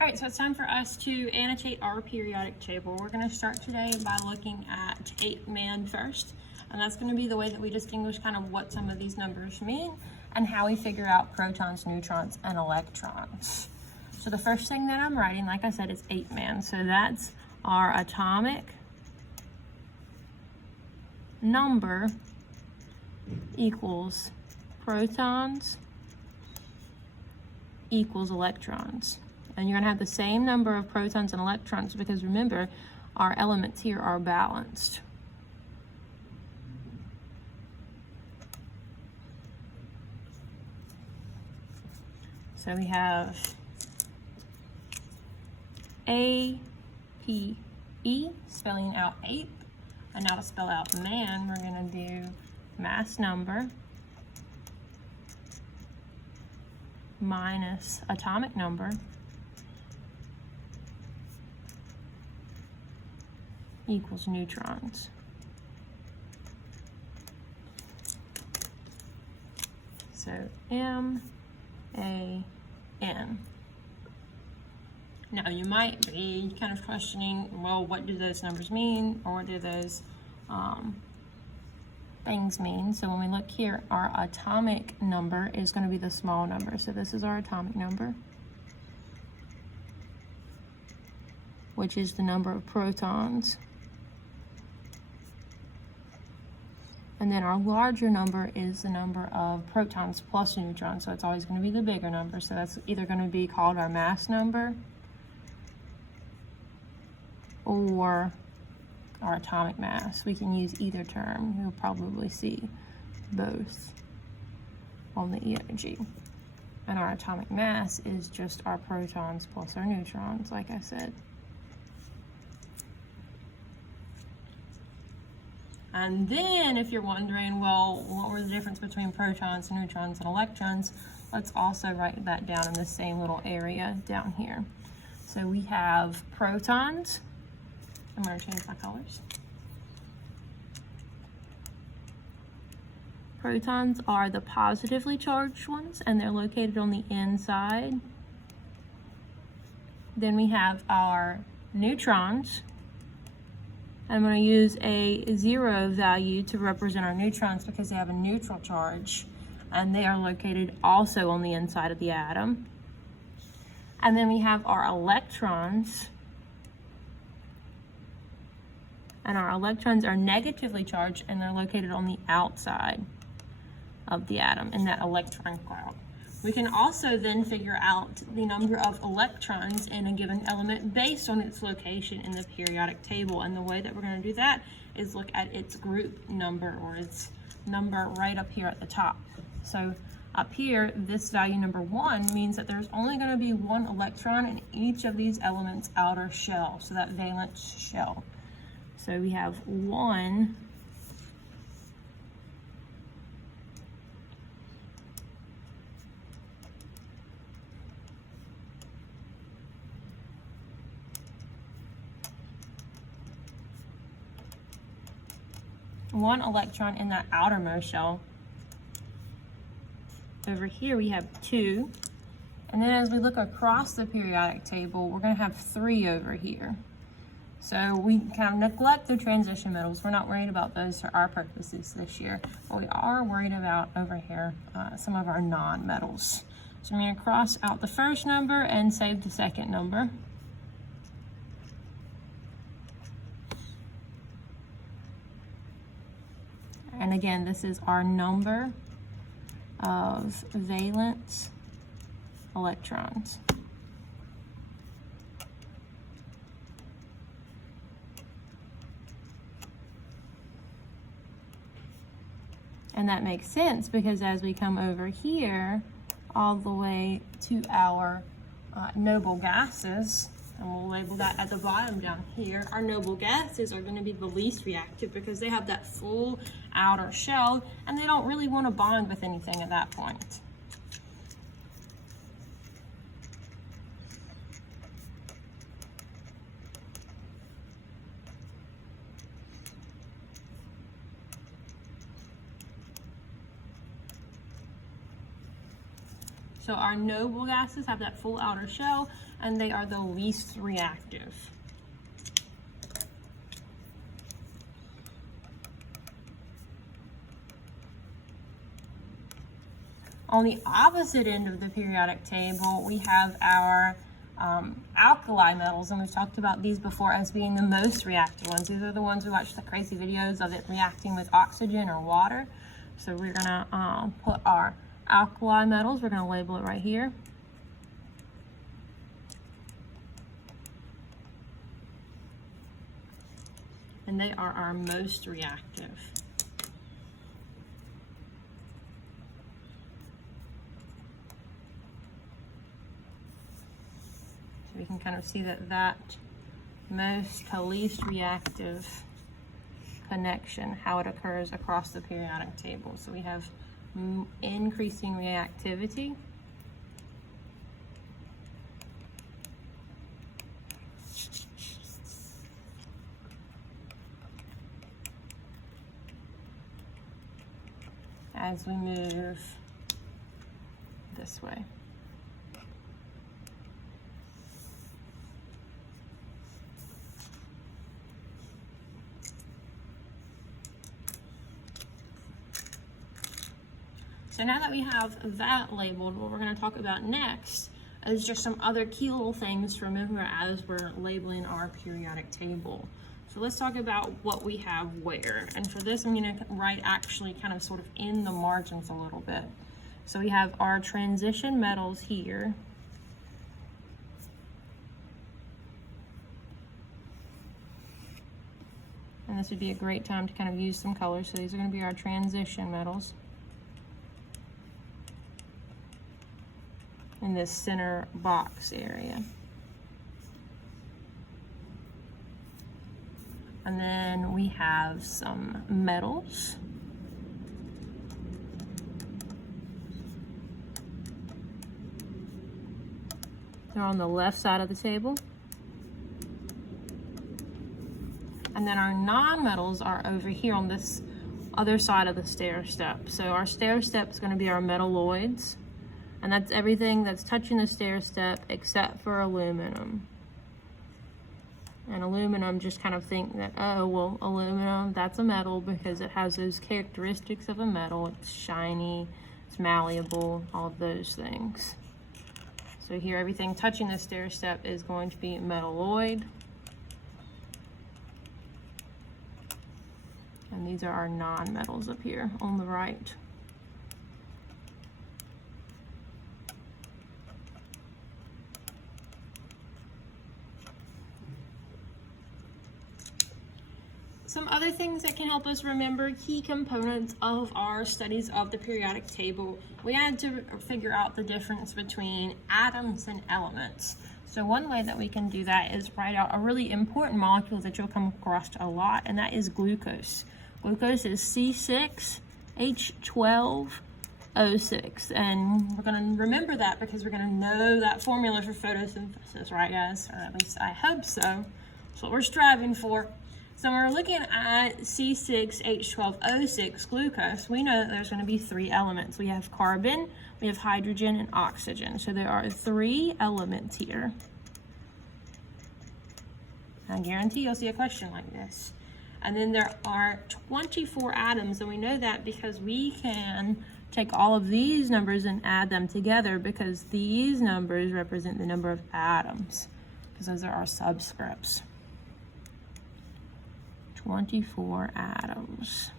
All right, so it's time for us to annotate our periodic table. We're going to start today by looking at 8-man first, and that's going to be the way that we distinguish kind of what some of these numbers mean and how we figure out protons, neutrons, and electrons. So the first thing that I'm writing, like I said, is 8-man. So that's our atomic number equals protons equals electrons. And you're going to have the same number of protons and electrons because remember, our elements here are balanced. So we have A-P-E, spelling out 8. And now to spell out man, we're going to do mass number minus atomic number equals neutrons. So M-A-N. Now you might be kind of questioning, well, what do those numbers mean, or what do those things mean? So when we look here, our atomic number is going to be the small number. So this is our atomic number, which is the number of protons. And then our larger number is the number of protons plus neutrons. So it's always going to be the bigger number. So that's either going to be called our mass number or our atomic mass. We can use either term. You'll probably see both on the EOG. And our atomic mass is just our protons plus our neutrons, like I said. And then if you're wondering, well, what was the difference between protons, neutrons, and electrons? Let's also write that down in the same little area down here. So we have protons. I'm going to change my colors. Protons are the positively charged ones, and they're located on the inside. Then we have our neutrons. I'm going to use a 0 value to represent our neutrons because they have a neutral charge, and they are located also on the inside of the atom. And then we have our electrons. And our electrons are negatively charged, and they're located on the outside of the atom in that electron cloud. We can also then figure out the number of electrons in a given element based on its location in the periodic table. And the way that we're going to do that is look at its group number, or its number right up here at the top. So up here, this value number 1 means that there's only going to be 1 electron in each of these elements' outer shell, so that valence shell. So we have 1 electron in that outermost shell. Over here we have 2. And then as we look across the periodic table, we're going to have 3 over here. So we kind of neglect the transition metals. We're not worried about those for our purposes this year. But we are worried about over here some of our non-metals. So I'm going to cross out the first number and save the second number. And again, this is our number of valence electrons. And that makes sense because as we come over here all the way to our noble gases, and we'll label that at the bottom down here, our noble gases are going to be the least reactive because they have that full outer shell and they don't really want to bond with anything at that point. So our noble gases have that full outer shell, and they are the least reactive. On the opposite end of the periodic table, we have our alkali metals, and we've talked about these before as being the most reactive ones. These are the ones we watch the crazy videos of it reacting with oxygen or water. So we're gonna put our alkali metals, we're gonna label it right here. And they are our most reactive. So we can kind of see that most to least reactive connection, how it occurs across the periodic table. So we have increasing reactivity, as we move this way. So now that we have that labeled, what we're going to talk about next is just some other key little things to remember as we're labeling our periodic table. So let's talk about what we have where. And for this, I'm going to write actually kind of sort of in the margins a little bit. So we have our transition metals here. And this would be a great time to kind of use some colors. So these are going to be our transition metals in this center box area. And then we have some metals. They're on the left side of the table. And then our non-metals are over here on this other side of the stair step. So our stair step is going to be our metalloids. And that's everything that's touching the stair step except for aluminum. And aluminum, just kind of think that, oh, well, aluminum, that's a metal because it has those characteristics of a metal. It's shiny, it's malleable, all of those things. So here, everything touching the stair step is going to be metalloid. And these are our non-metals up here on the right. Some other things that can help us remember key components of our studies of the periodic table. We had to figure out the difference between atoms and elements. So one way that we can do that is write out a really important molecule that you'll come across a lot, and that is glucose. Glucose is C6H12O6, and we're going to remember that because we're going to know that formula for photosynthesis, right guys? Or at least I hope so. That's what we're striving for. So when we're looking at C6H12O6 glucose, we know that there's going to be three elements. We have carbon, we have hydrogen, and oxygen. So there are three elements here. I guarantee you'll see a question like this. And then there are 24 atoms, and we know that because we can take all of these numbers and add them together because these numbers represent the number of atoms, because those are our subscripts. 24 atoms.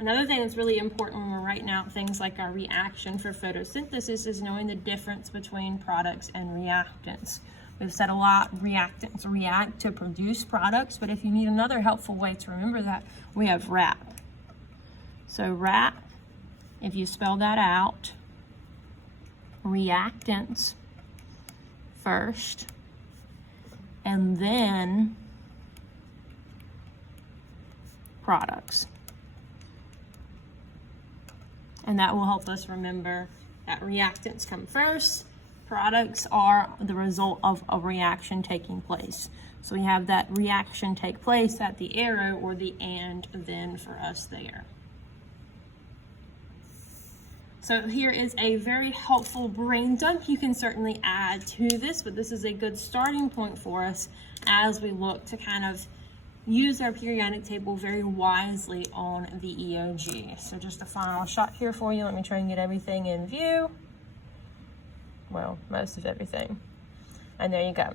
Another thing that's really important when we're writing out things like our reaction for photosynthesis is knowing the difference between products and reactants. We've said a lot, reactants react to produce products, but if you need another helpful way to remember that, we have RAP. So RAP, if you spell that out, reactants first, and then products. And that will help us remember that reactants come first. Products are the result of a reaction taking place. So we have that reaction take place at the arrow or the and then for us there. So here is a very helpful brain dump you can certainly add to this, but this is a good starting point for us as we look to kind of use our periodic table very wisely on the EOG. So just a final shot here for you. Let me try and get everything in view. Well, most of everything. And there you go.